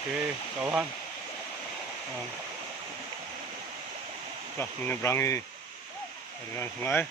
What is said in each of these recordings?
Oke, kawan. Nah, telah menyeberangi aliran sungai.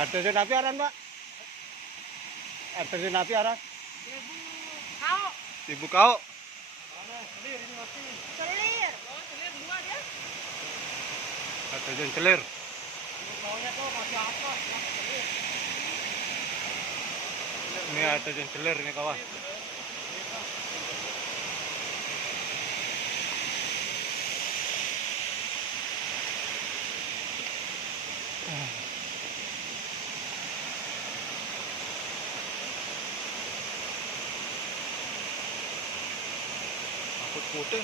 Air terjun api aran, Pak? Air terjun api aran? Ibu kau. Celir ini mati. Celir. Oh, celir dua dia. Air terjun celir. Kaunya tuh masih atas, masih celir. Ini air terjun celir ini, kawan. Putih